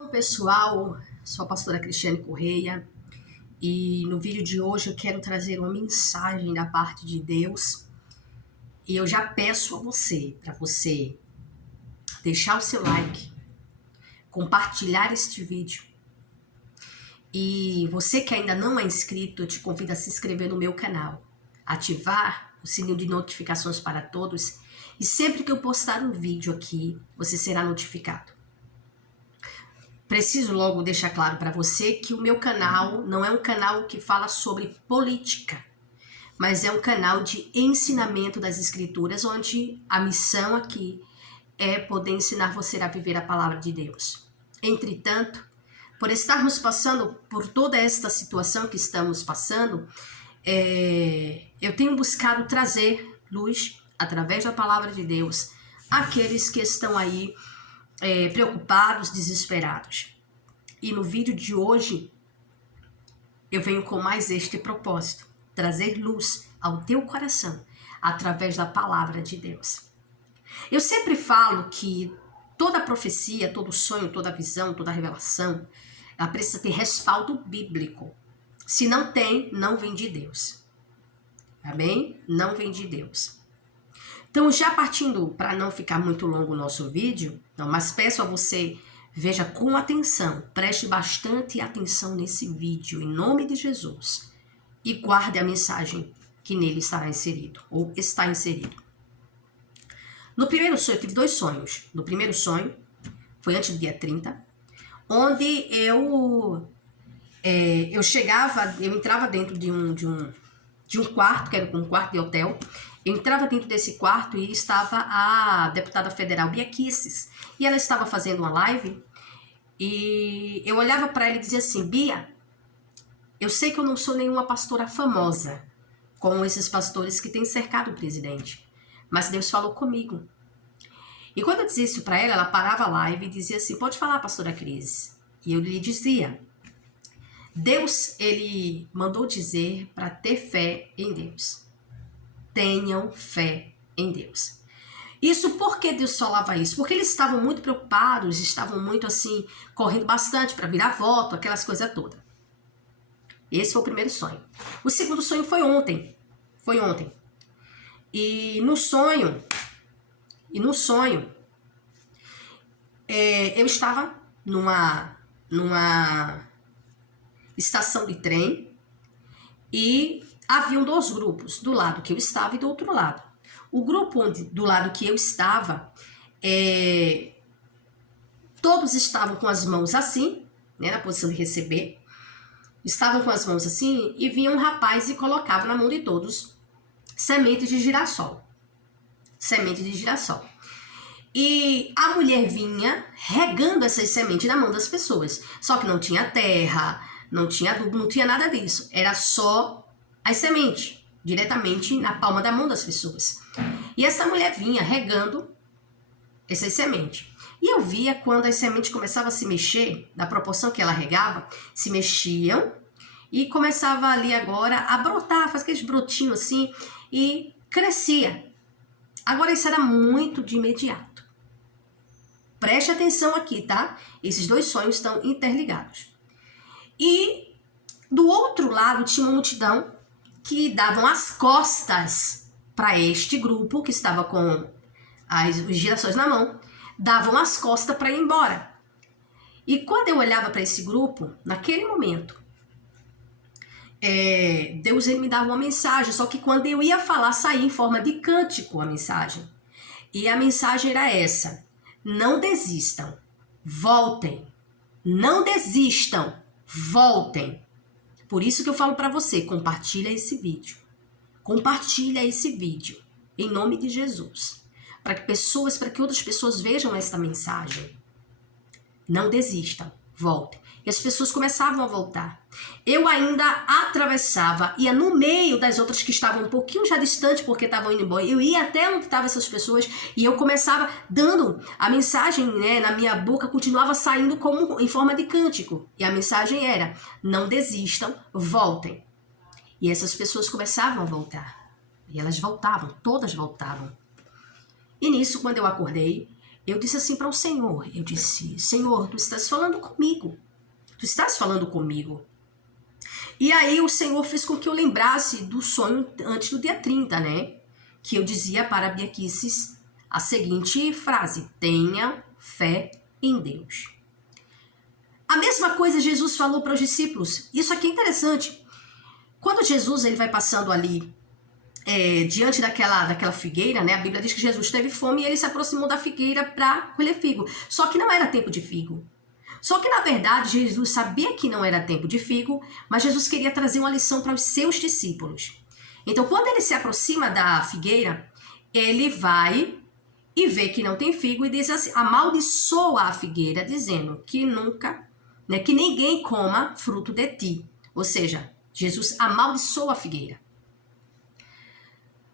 Olá, pessoal, sou a pastora Cristiane Correia e no vídeo de hoje eu quero trazer uma mensagem da parte de Deus e eu já peço a você, para você deixar o seu like, compartilhar este vídeo e você que ainda não é inscrito, eu te convido a se inscrever no meu canal, ativar o sininho de notificações para todos e sempre que eu postar um vídeo aqui, você será notificado. Preciso logo deixar claro para você que o meu canal não é um canal que fala sobre política, mas é um canal de ensinamento das escrituras, onde a missão aqui é poder ensinar você a viver a palavra de Deus. Entretanto, por estarmos passando por toda esta situação que estamos passando, eu tenho buscado trazer luz através da palavra de Deus àqueles que estão aí preocupados, desesperados. E no vídeo de hoje, eu venho com mais este propósito, trazer luz ao teu coração, através da palavra de Deus. Eu sempre falo que toda profecia, todo sonho, toda visão, toda revelação, ela precisa ter respaldo bíblico. Se não tem, não vem de Deus. Amém? Não vem de Deus. Então, já partindo, para não ficar muito longo o nosso vídeo, mas peço a você, veja com atenção, preste bastante atenção nesse vídeo, em nome de Jesus, e guarde a mensagem que nele estará inserido, ou está inserido. No primeiro sonho, eu tive dois sonhos. No primeiro sonho, foi antes do dia 30, onde eu entrava dentro de um quarto, que era um quarto de hotel. Eu entrava dentro desse quarto e estava a deputada federal Bia Kicis. E ela estava fazendo uma live e eu olhava para ela e dizia assim: Bia, eu sei que eu não sou nenhuma pastora famosa, como esses pastores que têm cercado o presidente, mas Deus falou comigo. E quando eu dizia isso para ela, ela parava a live e dizia assim: pode falar, pastora Cris. E eu lhe dizia: Deus, ele mandou dizer para ter fé em Deus. Tenham fé em Deus. Isso, por que Deus falava isso? Porque eles estavam muito preocupados, estavam muito assim, correndo bastante para virar voto, aquelas coisas todas. Esse foi o primeiro sonho. O segundo sonho foi ontem. E no sonho, eu estava numa estação de trem e haviam dois grupos, do lado que eu estava e do outro lado. O grupo do lado que eu estava, todos estavam com as mãos assim, né, na posição de receber, estavam com as mãos assim e vinha um rapaz e colocava na mão de todos semente de girassol. E a mulher vinha regando essas sementes na mão das pessoas, só que não tinha terra, não tinha adubo, não tinha nada disso, era só as sementes, diretamente na palma da mão das pessoas. E essa mulher vinha regando essas sementes. E eu via quando as sementes começavam a se mexer, na proporção que ela regava, se mexiam e começava ali agora a brotar, fazer aqueles brotinhos assim e crescia. Agora isso era muito de imediato. Preste atenção aqui, tá? Esses dois sonhos estão interligados. E do outro lado tinha uma multidão que davam as costas para este grupo que estava com os girassóis na mão, davam as costas para ir embora. E quando eu olhava para esse grupo, naquele momento, Deus ele me dava uma mensagem, só que quando eu ia falar, saía em forma de cântico a mensagem. E a mensagem era essa: não desistam, voltem. Não desistam, voltem. Por isso que eu falo para você, compartilha esse vídeo. Compartilha esse vídeo, em nome de Jesus. Para que outras pessoas vejam esta mensagem. Não desistam, voltem. E as pessoas começavam a voltar. Eu ainda atravessava, ia no meio das outras que estavam um pouquinho já distante porque estavam indo embora. Eu ia até onde estavam essas pessoas e eu começava dando a mensagem, né, na minha boca, continuava saindo como em forma de cântico. E a mensagem era: não desistam, voltem. E essas pessoas começavam a voltar. E elas voltavam, todas voltavam. E nisso, quando eu acordei, eu disse assim para o Senhor, eu disse, Senhor, tu estás falando comigo. Tu estás falando comigo. E aí o Senhor fez com que eu lembrasse do sonho antes do dia 30, né? Que eu dizia para Biaquices a seguinte frase: tenha fé em Deus. A mesma coisa Jesus falou para os discípulos. Isso aqui é interessante. Quando Jesus ele vai passando ali diante daquela figueira, né? A Bíblia diz que Jesus teve fome e ele se aproximou da figueira para colher figo. Só que não era tempo de figo. Só que, na verdade, Jesus sabia que não era tempo de figo, mas Jesus queria trazer uma lição para os seus discípulos. Então, quando ele se aproxima da figueira, ele vai e vê que não tem figo e diz assim, amaldiçoa a figueira, dizendo que nunca, né, que ninguém coma fruto de ti. Ou seja, Jesus amaldiçoa a figueira.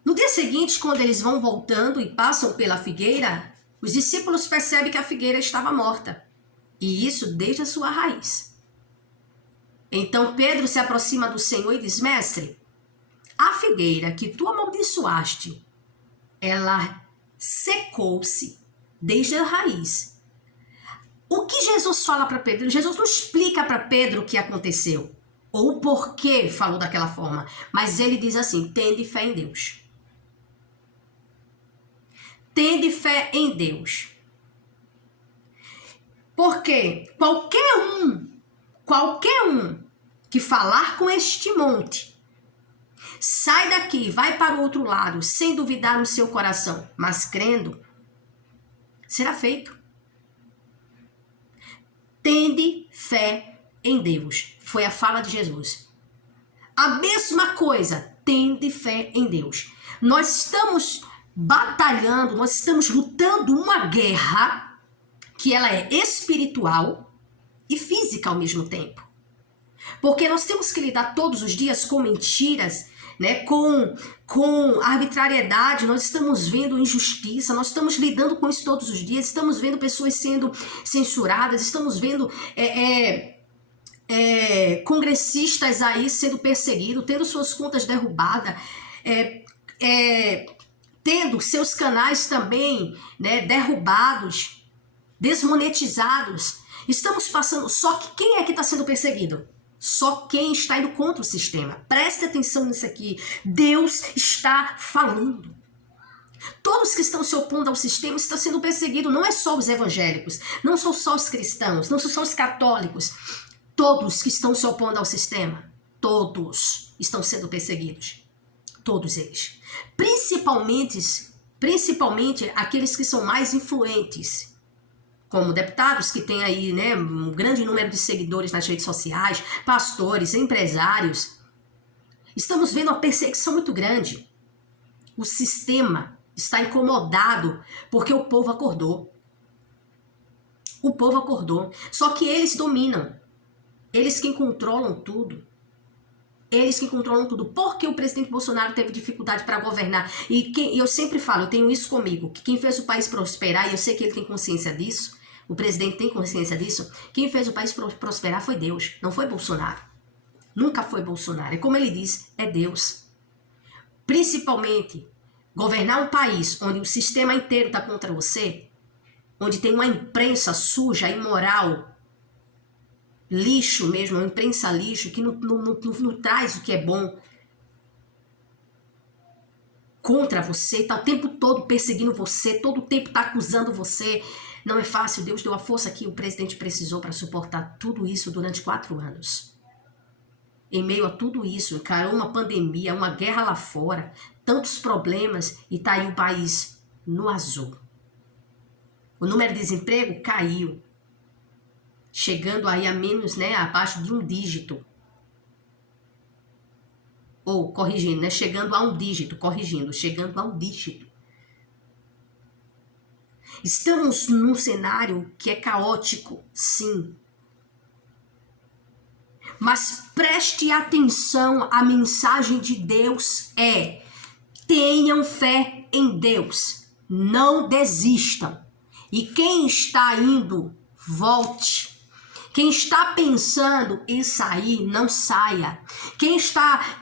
No dia seguinte, quando eles vão voltando e passam pela figueira, os discípulos percebem que a figueira estava morta. E isso desde a sua raiz. Então Pedro se aproxima do Senhor e diz, mestre, a figueira que tu amaldiçoaste, ela secou-se desde a raiz. O que Jesus fala para Pedro? Jesus não explica para Pedro o que aconteceu, ou o porquê falou daquela forma, mas ele diz assim, tende fé em Deus. Tende fé em Deus. Porque qualquer um que falar com este monte, sai daqui, vai para o outro lado, sem duvidar no seu coração, mas crendo, será feito. Tende fé em Deus. Foi a fala de Jesus. A mesma coisa, tende fé em Deus. Nós estamos batalhando, nós estamos lutando uma guerra que ela é espiritual e física ao mesmo tempo. Porque nós temos que lidar todos os dias com mentiras, né? com arbitrariedade, nós estamos vendo injustiça, nós estamos lidando com isso todos os dias, estamos vendo pessoas sendo censuradas, estamos vendo congressistas aí sendo perseguidos, tendo suas contas derrubadas, tendo seus canais também, né, derrubados, desmonetizados. Estamos passando, só que quem é que está sendo perseguido? Só quem está indo contra o sistema. Preste atenção nisso aqui. Deus está falando. Todos que estão se opondo ao sistema estão sendo perseguidos. Não é só os evangélicos, não são só os cristãos, não são só os católicos. Todos que estão se opondo ao sistema, todos estão sendo perseguidos. Todos eles. Principalmente aqueles que são mais influentes, como deputados que têm aí, né, um grande número de seguidores nas redes sociais, pastores, empresários. Estamos vendo uma perseguição muito grande. O sistema está incomodado porque o povo acordou. O povo acordou. Só que eles dominam. Eles que controlam tudo. Eles que controlam tudo. Por que o presidente Bolsonaro teve dificuldade para governar? E eu sempre falo, eu tenho isso comigo, que quem fez o país prosperar, e eu sei que ele tem consciência disso, o presidente tem consciência disso, quem fez o país prosperar foi Deus, não foi Bolsonaro. Nunca foi Bolsonaro. E como ele diz, é Deus. Principalmente, governar um país onde o sistema inteiro está contra você, onde tem uma imprensa suja, imoral, lixo mesmo, uma imprensa lixo, que não traz o que é bom contra você, está o tempo todo perseguindo você, todo o tempo está acusando você. Não é fácil. Deus deu a força que o presidente precisou para suportar tudo isso durante 4 anos. Em meio a tudo isso, encarou uma pandemia, uma guerra lá fora, tantos problemas, e está aí o país no azul. O número de desemprego caiu, chegando aí a menos, né, abaixo de 1 dígito. Ou, corrigindo, né, chegando a 1 dígito, chegando a 1 dígito. Estamos num cenário que é caótico, sim. Mas preste atenção, a mensagem de Deus é: tenham fé em Deus, não desistam. E quem está indo, volte. Quem está pensando em sair, não saia.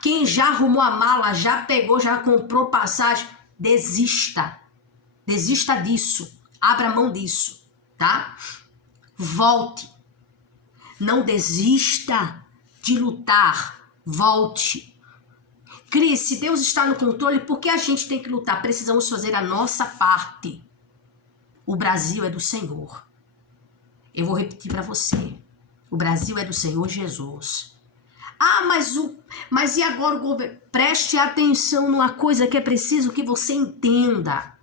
Quem já arrumou a mala, já pegou, já comprou passagem, desista. Desista disso. Abra mão disso, tá? Volte. Não desista de lutar. Volte. Cris, se Deus está no controle, por que a gente tem que lutar? Precisamos fazer a nossa parte. O Brasil é do Senhor. Eu vou repetir para você. O Brasil é do Senhor Jesus. Ah, mas e agora o governo? Preste atenção numa coisa que é preciso que você entenda.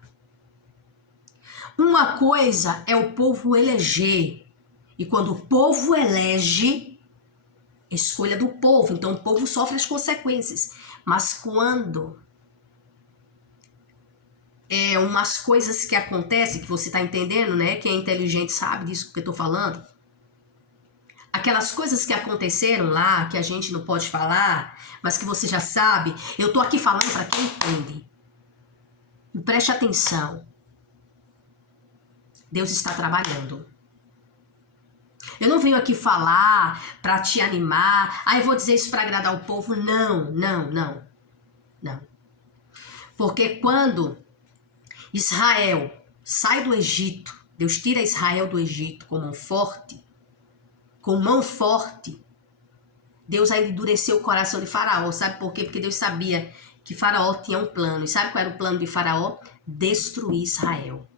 Uma coisa é o povo eleger. E quando o povo elege, escolha do povo. Então o povo sofre as consequências. Mas quando umas coisas que acontecem, que você está entendendo, né? Quem é inteligente sabe disso que eu estou falando. Aquelas coisas que aconteceram lá, que a gente não pode falar, mas que você já sabe. Eu estou aqui falando para quem entende. E preste atenção. Deus está trabalhando. Eu não venho aqui falar para te animar. Ah, eu vou dizer isso para agradar o povo. Não. Porque quando Israel sai do Egito, Deus tira Israel do Egito com mão forte, Deus aí endureceu o coração de Faraó. Sabe por quê? Porque Deus sabia que Faraó tinha um plano. E sabe qual era o plano de Faraó? Destruir Israel.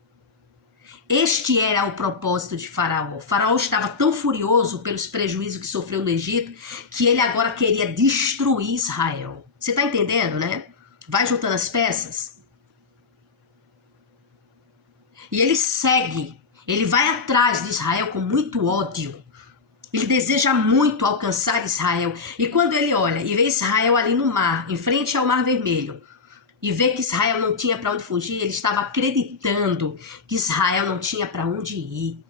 Este era o propósito de Faraó. Faraó estava tão furioso pelos prejuízos que sofreu no Egito, que ele agora queria destruir Israel. Você está entendendo, né? Vai juntando as peças. E ele segue. Ele vai atrás de Israel com muito ódio. Ele deseja muito alcançar Israel. E quando ele olha e vê Israel ali no mar, em frente ao Mar Vermelho, e vê que Israel não tinha para onde fugir, ele estava acreditando que Israel não tinha para onde ir.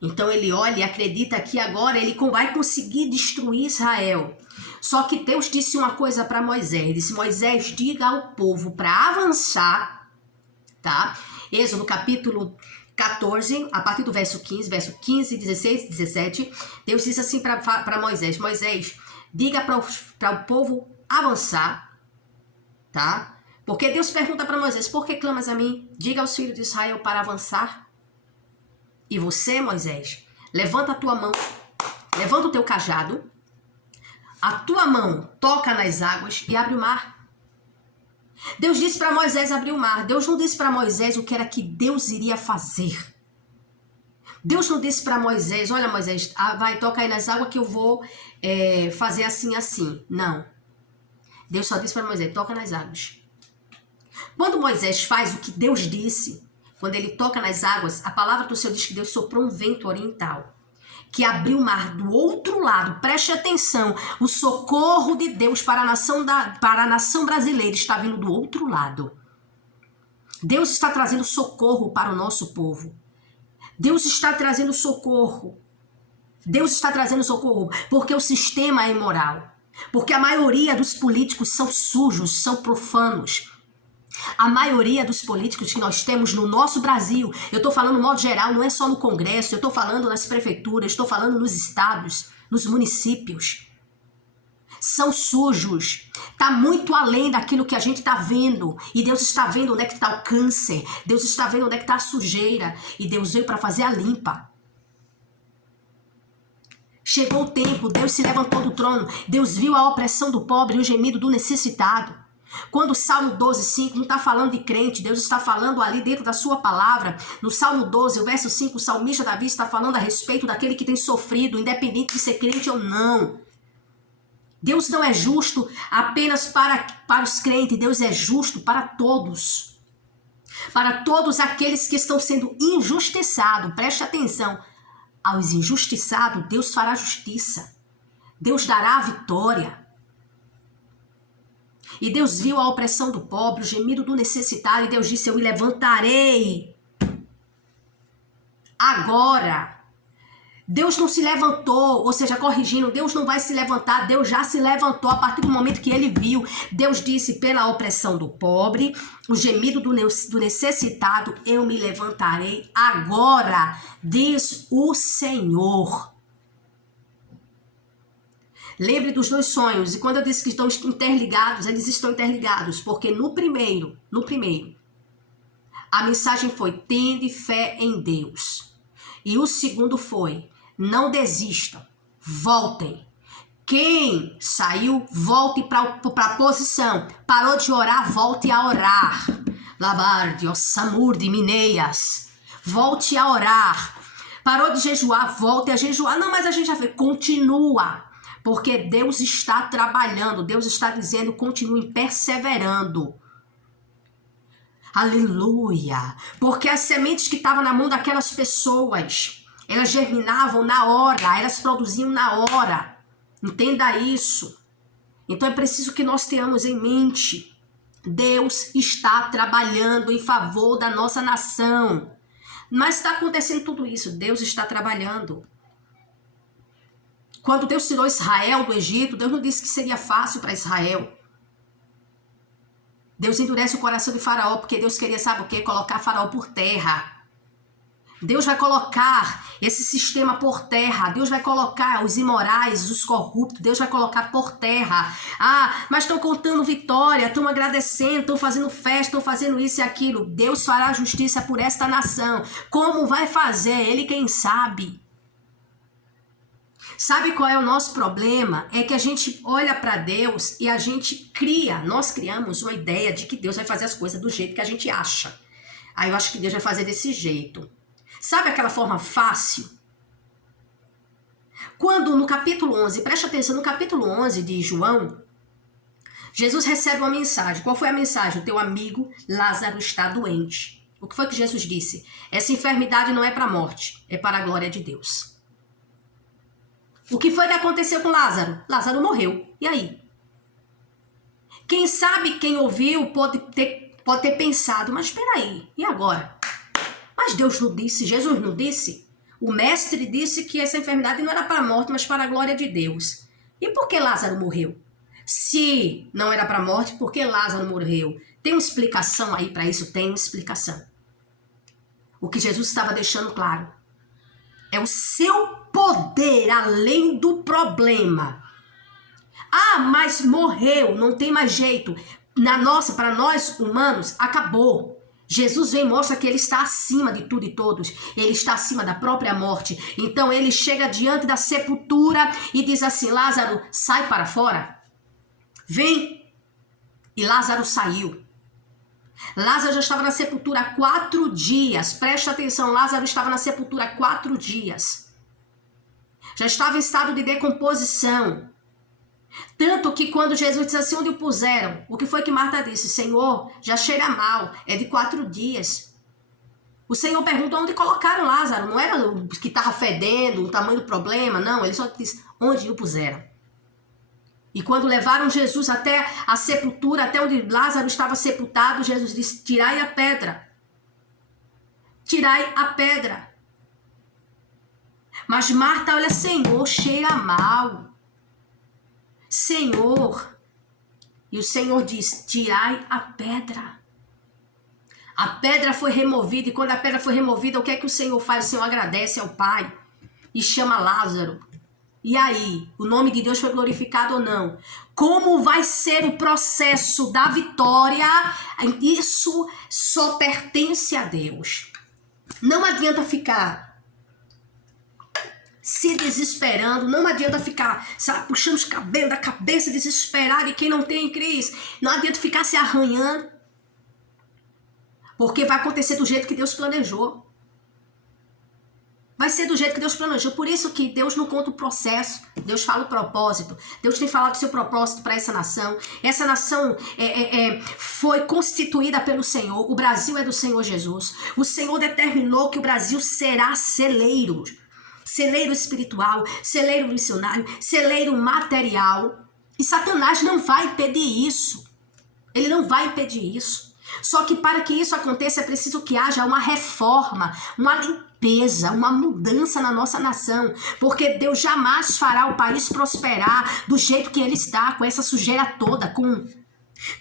Então ele olha e acredita que agora ele vai conseguir destruir Israel. Só que Deus disse uma coisa para Moisés. Ele disse: Moisés, diga ao povo para avançar, tá? Êxodo capítulo 14, a partir do verso 15, 16, 17, Deus disse assim para Moisés: Moisés, diga para o povo avançar, tá? Porque Deus pergunta para Moisés: por que clamas a mim? Diga aos filhos de Israel para avançar. E você, Moisés, levanta a tua mão, levanta o teu cajado, a tua mão toca nas águas e abre o mar. Deus disse para Moisés abrir o mar. Deus não disse para Moisés o que era que Deus iria fazer. Deus não disse para Moisés: olha, Moisés, vai, toca aí nas águas que eu vou fazer assim, assim. Não. Deus só disse para Moisés: toca nas águas. Quando Moisés faz o que Deus disse, quando ele toca nas águas, a palavra do Senhor diz que Deus soprou um vento oriental, que abriu o mar do outro lado. Preste atenção, o socorro de Deus para a nação brasileira está vindo do outro lado. Deus está trazendo socorro para o nosso povo. Deus está trazendo socorro. Deus está trazendo socorro porque o sistema é imoral. Porque a maioria dos políticos são sujos, são profanos. A maioria dos políticos que nós temos no nosso Brasil, eu estou falando no modo geral, não é só no Congresso, eu estou falando nas prefeituras, estou falando nos estados, nos municípios. São sujos. Está muito além daquilo que a gente está vendo. E Deus está vendo onde é que está o câncer. Deus está vendo onde é que está a sujeira. E Deus veio para fazer a limpa. Chegou o tempo, Deus se levantou do trono. Deus viu a opressão do pobre e o gemido do necessitado. Quando o Salmo 12:5 não está falando de crente, Deus está falando ali dentro da sua palavra. No Salmo 12, o verso 5, o salmista Davi está falando a respeito daquele que tem sofrido, independente de ser crente ou não. Deus não é justo apenas para os crentes, Deus é justo para todos. Para todos aqueles que estão sendo injustiçados. Preste atenção, aos injustiçados, Deus fará justiça. Deus dará a vitória. E Deus viu a opressão do pobre, o gemido do necessitado, e Deus disse: eu me levantarei. Agora. Deus não se levantou, ou seja, corrigindo, Deus não vai se levantar, Deus já se levantou a partir do momento que ele viu. Deus disse: pela opressão do pobre, o gemido do necessitado, eu me levantarei agora, diz o Senhor. Lembre dos dois sonhos. E quando eu disse que estão interligados, eles estão interligados. Porque no primeiro, A mensagem foi: tende fé em Deus. E o segundo foi: não desistam, voltem. Quem saiu, volte para a posição. Parou de orar, volte a orar. Labarde, Samur de Mineias. Volte a orar. Parou de jejuar, volte a jejuar. Não, mas a gente já fez. Continua. Porque Deus está trabalhando. Deus está dizendo: continuem perseverando. Aleluia. Porque as sementes que estavam na mão daquelas pessoas, elas germinavam na hora. Elas produziam na hora. Entenda isso. Então é preciso que nós tenhamos em mente: Deus está trabalhando em favor da nossa nação. Mas está acontecendo tudo isso. Deus está trabalhando. Quando Deus tirou Israel do Egito, Deus não disse que seria fácil para Israel. Deus endurece o coração de Faraó, porque Deus queria, sabe o quê? Colocar Faraó por terra. Deus vai colocar esse sistema por terra. Deus vai colocar os imorais, os corruptos. Deus vai colocar por terra. Ah, mas estão contando vitória, estão agradecendo, estão fazendo festa, estão fazendo isso e aquilo. Deus fará justiça por esta nação. Como vai fazer? Ele quem sabe. Sabe qual é o nosso problema? É que a gente olha para Deus e a gente nós criamos uma ideia de que Deus vai fazer as coisas do jeito que a gente acha. Aí eu acho que Deus vai fazer desse jeito. Sabe aquela forma fácil? Quando no capítulo 11, preste atenção, no capítulo 11 de João, Jesus recebe uma mensagem. Qual foi a mensagem? O teu amigo Lázaro está doente. O que foi que Jesus disse? Essa enfermidade não é para a morte, é para a glória de Deus. O que foi que aconteceu com Lázaro? Lázaro morreu. E aí? Quem sabe, quem ouviu, pode ter pensado: mas espera aí, e agora? Mas Deus não disse, Jesus não disse? O mestre disse que essa enfermidade não era para a morte, mas para a glória de Deus. E por que Lázaro morreu? Se não era para a morte, por que Lázaro morreu? Tem uma explicação aí para isso? Tem uma explicação. O que Jesus estava deixando claro é o seu poder além do problema. Ah, mas morreu, não tem mais jeito. Para nós humanos, acabou. Jesus vem e mostra que ele está acima de tudo e todos. Ele está acima da própria morte. Então ele chega diante da sepultura e diz assim: Lázaro, sai para fora. Vem. E Lázaro saiu. Lázaro já estava na sepultura há 4 dias. Presta atenção, Lázaro estava na sepultura há 4 dias. Já estava em estado de decomposição. Tanto que quando Jesus disse assim: onde o puseram? O que foi que Marta disse? Senhor, já cheira mal, é de 4 dias. O Senhor perguntou onde colocaram Lázaro. Não era o que estava fedendo, o tamanho do problema, não. Ele só disse onde o puseram. E quando levaram Jesus até a sepultura, até onde Lázaro estava sepultado, Jesus disse: tirai a pedra. Tirai a pedra. Mas Marta olha: Senhor, cheira mal. Senhor. E o Senhor diz: tirai a pedra. A pedra foi removida, e quando a pedra foi removida, o que é que o Senhor faz? O Senhor agradece ao Pai e chama Lázaro. E aí, o nome de Deus foi glorificado ou não? Como vai ser o processo da vitória? Isso só pertence a Deus. Não adianta ficar se desesperando, não adianta ficar, sabe, puxando os cabelos da cabeça, desesperado, e quem não tem crise, não adianta ficar se arranhando, porque vai acontecer do jeito que Deus planejou. Vai ser do jeito que Deus planejou. Por isso que Deus não conta o processo, Deus fala o propósito. Deus tem falado o seu propósito para essa nação. Essa nação foi constituída pelo Senhor. O Brasil é do Senhor Jesus. O Senhor determinou que o Brasil será celeiro. Celeiro espiritual, celeiro missionário, celeiro material. E Satanás não vai impedir isso. Ele não vai impedir isso. Só que para que isso aconteça é preciso que haja uma reforma, uma limpeza, uma mudança na nossa nação. Porque Deus jamais fará o país prosperar do jeito que ele está, com essa sujeira toda, com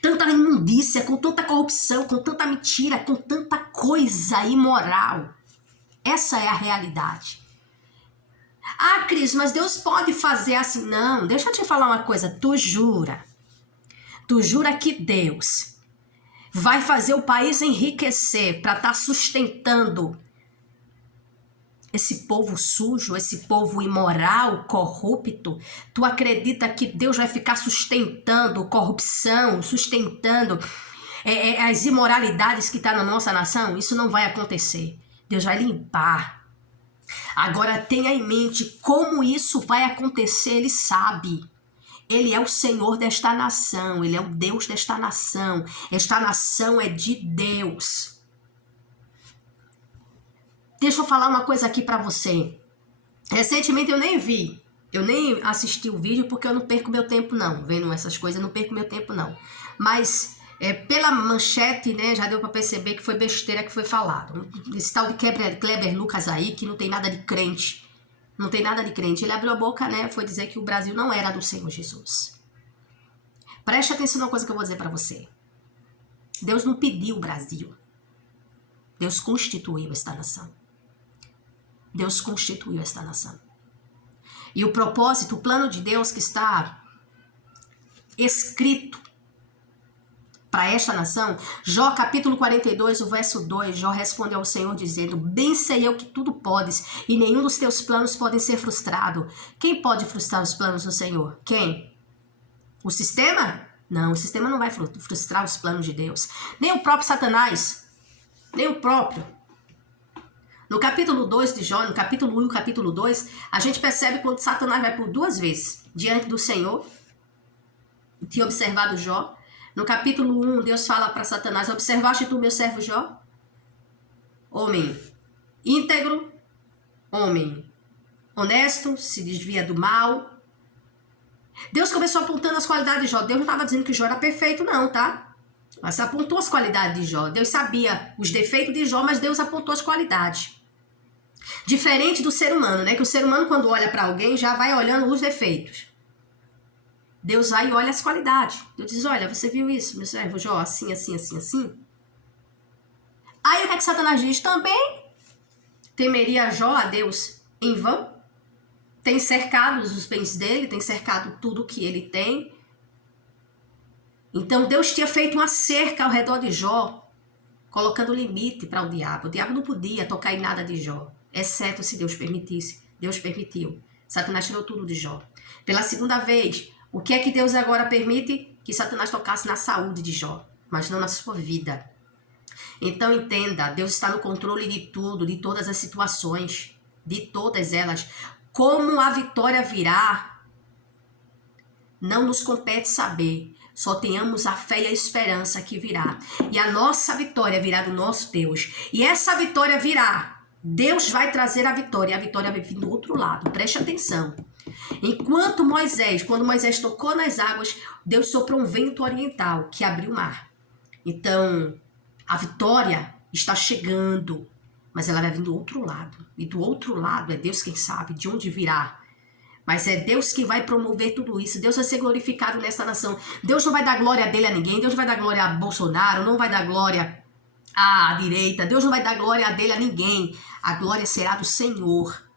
tanta imundícia, com tanta corrupção, com tanta mentira, com tanta coisa imoral. Essa é a realidade. Ah, Cris, mas Deus pode fazer assim? Não, deixa eu te falar uma coisa. Tu jura que Deus vai fazer o país enriquecer para estar sustentando esse povo sujo, esse povo imoral, corrupto. Tu acredita que Deus vai ficar sustentando corrupção, sustentando as imoralidades que estão na nossa nação? Isso não vai acontecer. Deus vai limpar. Agora tenha em mente como isso vai acontecer, Ele sabe. Ele é o Senhor desta nação, Ele é o Deus desta nação. Esta nação é de Deus. Deixa eu falar uma coisa aqui pra você. Recentemente eu nem assisti o vídeo porque eu não perco meu tempo não, vendo essas coisas, eu não perco meu tempo não. Mas pela manchete, né, já deu pra perceber que foi besteira que foi falado. Esse tal de Kleber Lucas aí, que não tem nada de crente. Não tem nada de crente. Ele abriu a boca, né, foi dizer que o Brasil não era do Senhor Jesus. Preste atenção numa coisa que eu vou dizer pra você. Deus não pediu o Brasil. Deus constituiu esta nação. Deus constituiu esta nação. E o propósito, o plano de Deus que está escrito para esta nação, Jó capítulo 42, o verso 2, Jó respondeu ao Senhor dizendo: bem sei eu que tudo podes, e nenhum dos teus planos podem ser frustrado. Quem pode frustrar os planos do Senhor? Quem? O sistema? Não, o sistema não vai frustrar os planos de Deus. Nem o próprio Satanás. Nem o próprio. No capítulo 2 de Jó, no capítulo 1 e no capítulo 2, a gente percebe quando Satanás vai por 2 vezes diante do Senhor. Tinha observado Jó. No capítulo 1, Deus fala para Satanás: observaste tu meu servo Jó? Homem íntegro, homem honesto, se desvia do mal. Deus começou apontando as qualidades de Jó. Deus não estava dizendo que Jó era perfeito não, tá? Mas apontou as qualidades de Jó. Deus sabia os defeitos de Jó, mas Deus apontou as qualidades. Diferente do ser humano, né? Que o ser humano, quando olha para alguém, já vai olhando os defeitos. Deus vai e olha as qualidades. Deus diz: olha, você viu isso, meu servo Jó, assim, assim, assim, assim? Aí o que é que Satanás diz? Também temeria Jó a Deus em vão? Tem cercado os bens dele, tem cercado tudo que ele tem. Então Deus tinha feito uma cerca ao redor de Jó, colocando limite para o diabo. O diabo não podia tocar em nada de Jó, exceto se Deus permitisse. Deus permitiu. Satanás tirou tudo de Jó. Pela segunda vez, o que é que Deus agora permite? Que Satanás tocasse na saúde de Jó, mas não na sua vida. Então entenda, Deus está no controle de tudo, de todas as situações, de todas elas. Como a vitória virá, não nos compete saber. Só tenhamos a fé e a esperança que virá. E a nossa vitória virá do nosso Deus. E essa vitória virá. Deus vai trazer a vitória. E a vitória vai vir do outro lado. Preste atenção. Quando Moisés tocou nas águas, Deus soprou um vento oriental que abriu o mar. Então, a vitória está chegando. Mas ela vai vir do outro lado. E do outro lado é Deus quem sabe de onde virá. Mas é Deus que vai promover tudo isso. Deus vai ser glorificado nessa nação. Deus não vai dar glória dele a ninguém. Deus não vai dar glória a Bolsonaro. Não vai dar glória à direita. Deus não vai dar glória dele a ninguém. A glória será do Senhor.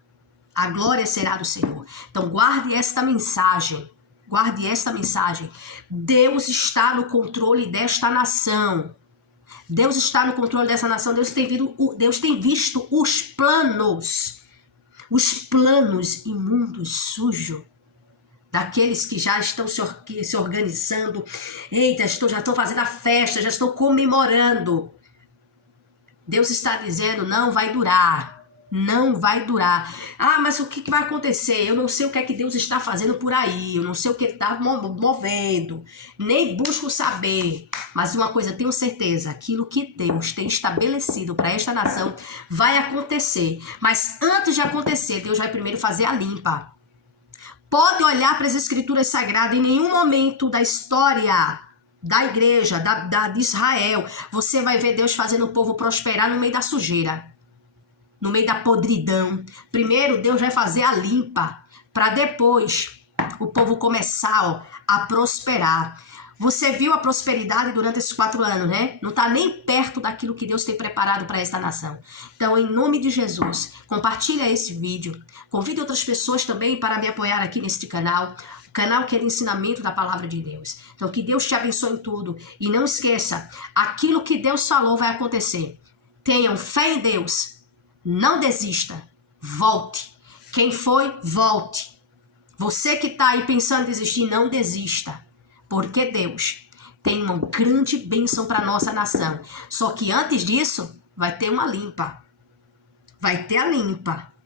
A glória será do Senhor. Então guarde esta mensagem. Guarde esta mensagem. Deus está no controle desta nação. Deus está no controle dessa nação. Deus tem visto os planos imundos, sujos, daqueles que já estão se organizando. Eita, já estão fazendo a festa, já estão comemorando. Deus está dizendo: não vai durar. Não vai durar. Ah, mas o que vai acontecer? Eu não sei o que é que Deus está fazendo por aí. Eu não sei o que Ele está movendo. Nem busco saber. Mas uma coisa, tenho certeza. Aquilo que Deus tem estabelecido para esta nação vai acontecer. Mas antes de acontecer, Deus vai primeiro fazer a limpa. Pode olhar para as Escrituras Sagradas. Em nenhum momento da história da igreja, de Israel, você vai ver Deus fazendo o povo prosperar no meio da sujeira. No meio da podridão. Primeiro Deus vai fazer a limpa, para depois o povo começar a prosperar. Você viu a prosperidade durante esses 4 anos, né? Não está nem perto daquilo que Deus tem preparado para esta nação. Então, em nome de Jesus, compartilha esse vídeo. Convide outras pessoas também para me apoiar aqui neste canal. canal que é de ensinamento da palavra de Deus. Então, que Deus te abençoe em tudo. E não esqueça, aquilo que Deus falou vai acontecer. Tenham fé em Deus. Não desista. Volte. Quem foi, volte. Você que está aí pensando em desistir, não desista. Porque Deus tem uma grande bênção para a nossa nação. Só que antes disso, vai ter uma limpa. Vai ter a limpa.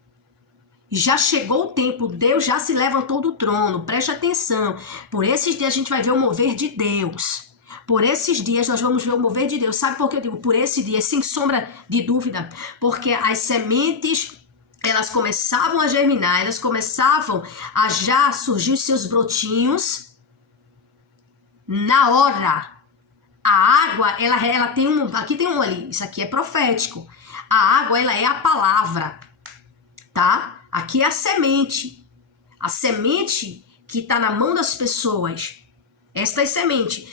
Já chegou o tempo, Deus já se levantou do trono, preste atenção. Por esses dias a gente vai ver o mover de Deus. Por esses dias nós vamos ver o mover de Deus. Sabe por que eu digo por esse dia? Sem sombra de dúvida. Porque as sementes, elas começavam a germinar, elas começavam a já surgir os seus brotinhos. Na hora, a água, ela tem aqui tem um ali, isso aqui é profético. A água, ela é a palavra, tá? Aqui é a semente que está na mão das pessoas. Esta é a semente.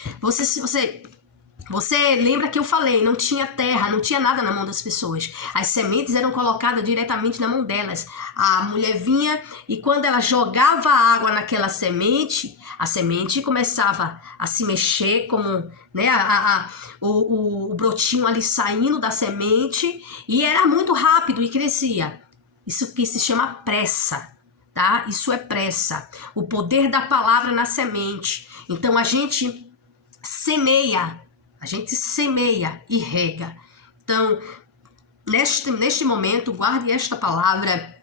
Você lembra que eu falei, não tinha terra, não tinha nada na mão das pessoas. As sementes eram colocadas diretamente na mão delas. A mulher vinha e quando ela jogava água naquela semente, a semente começava a se mexer como, né, o brotinho ali saindo da semente e era muito rápido e crescia. Isso que se chama pressa, tá? Isso é pressa. O poder da palavra na semente. Então a gente semeia e rega. Então, neste momento, guarde esta palavra,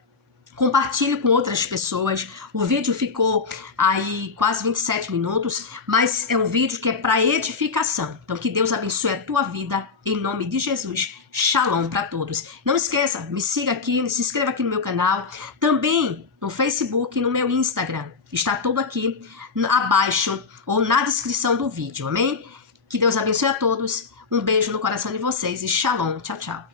compartilhe com outras pessoas. O vídeo ficou aí quase 27 minutos, mas é um vídeo que é para edificação. Então, que Deus abençoe a tua vida, em nome de Jesus. Shalom para todos. Não esqueça, me siga aqui, se inscreva aqui no meu canal. Também no Facebook e no meu Instagram. Está tudo aqui abaixo ou na descrição do vídeo, amém? Que Deus abençoe a todos. Um beijo no coração de vocês e shalom. Tchau, tchau.